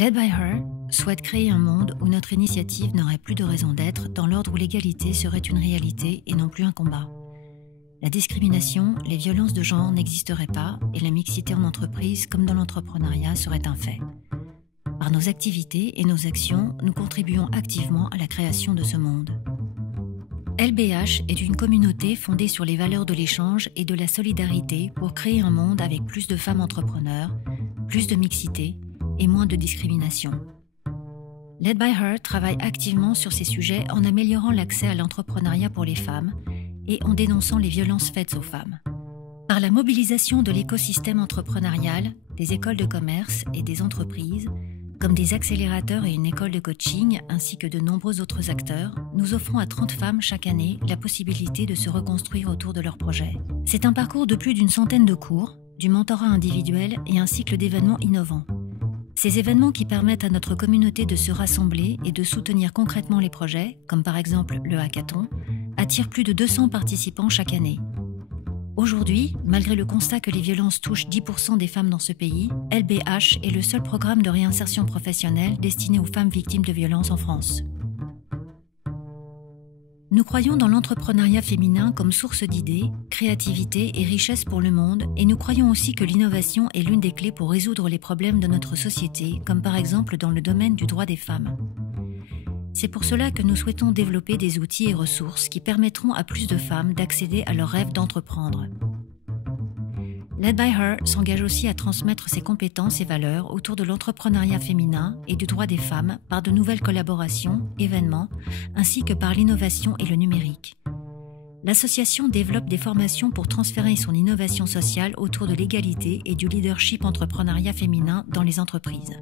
Led by Her souhaite créer un monde où notre initiative n'aurait plus de raison d'être, dans l'ordre où l'égalité serait une réalité et non plus un combat. La discrimination, les violences de genre n'existeraient pas et la mixité en entreprise comme dans l'entrepreneuriat serait un fait. Par nos activités et nos actions, nous contribuons activement à la création de ce monde. LBH est une communauté fondée sur les valeurs de l'échange et de la solidarité pour créer un monde avec plus de femmes entrepreneurs, plus de mixité et moins de discrimination. Led by Her travaille activement sur ces sujets en améliorant l'accès à l'entrepreneuriat pour les femmes et en dénonçant les violences faites aux femmes. Par la mobilisation de l'écosystème entrepreneurial, des écoles de commerce et des entreprises, comme des accélérateurs et une école de coaching, ainsi que de nombreux autres acteurs, nous offrons à 30 femmes chaque année la possibilité de se reconstruire autour de leur projet. C'est un parcours de plus d'une centaine de cours, du mentorat individuel et un cycle d'événements innovants. Ces événements qui permettent à notre communauté de se rassembler et de soutenir concrètement les projets, comme par exemple le hackathon, attirent plus de 200 participants chaque année. Aujourd'hui, malgré le constat que les violences touchent 10% des femmes dans ce pays, LBH est le seul programme de réinsertion professionnelle destiné aux femmes victimes de violences en France. Nous croyons dans l'entrepreneuriat féminin comme source d'idées, créativité et richesse pour le monde, et nous croyons aussi que l'innovation est l'une des clés pour résoudre les problèmes de notre société, comme par exemple dans le domaine du droit des femmes. C'est pour cela que nous souhaitons développer des outils et ressources qui permettront à plus de femmes d'accéder à leur rêve d'entreprendre. Led by Her s'engage aussi à transmettre ses compétences et valeurs autour de l'entrepreneuriat féminin et du droit des femmes par de nouvelles collaborations, événements, ainsi que par l'innovation et le numérique. L'association développe des formations pour transférer son innovation sociale autour de l'égalité et du leadership entrepreneuriat féminin dans les entreprises.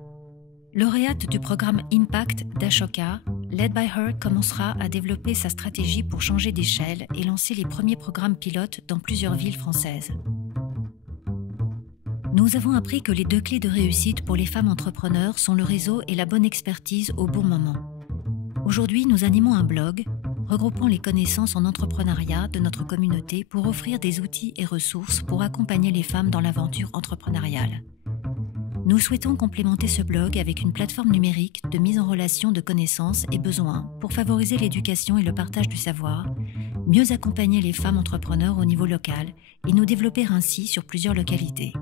Lauréate du programme Impact d'Ashoka, Led by Her commencera à développer sa stratégie pour changer d'échelle et lancer les premiers programmes pilotes dans plusieurs villes françaises. Nous avons appris que les deux clés de réussite pour les femmes entrepreneurs sont le réseau et la bonne expertise au bon moment. Aujourd'hui, nous animons un blog regroupant les connaissances en entrepreneuriat de notre communauté pour offrir des outils et ressources pour accompagner les femmes dans l'aventure entrepreneuriale. Nous souhaitons complémenter ce blog avec une plateforme numérique de mise en relation de connaissances et besoins pour favoriser l'éducation et le partage du savoir, mieux accompagner les femmes entrepreneurs au niveau local et nous développer ainsi sur plusieurs localités.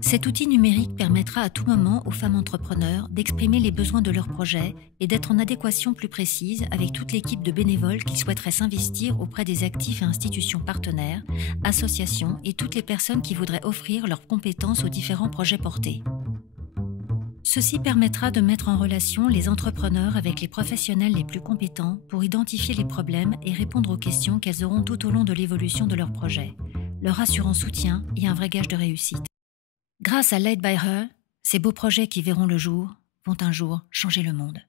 Cet outil numérique permettra à tout moment aux femmes entrepreneurs d'exprimer les besoins de leurs projets et d'être en adéquation plus précise avec toute l'équipe de bénévoles qui souhaiteraient s'investir auprès des actifs et institutions partenaires, associations et toutes les personnes qui voudraient offrir leurs compétences aux différents projets portés. Ceci permettra de mettre en relation les entrepreneurs avec les professionnels les plus compétents pour identifier les problèmes et répondre aux questions qu'elles auront tout au long de l'évolution de leur projet, leur assurant soutien et un vrai gage de réussite. Grâce à Led by Her, ces beaux projets qui verront le jour vont un jour changer le monde.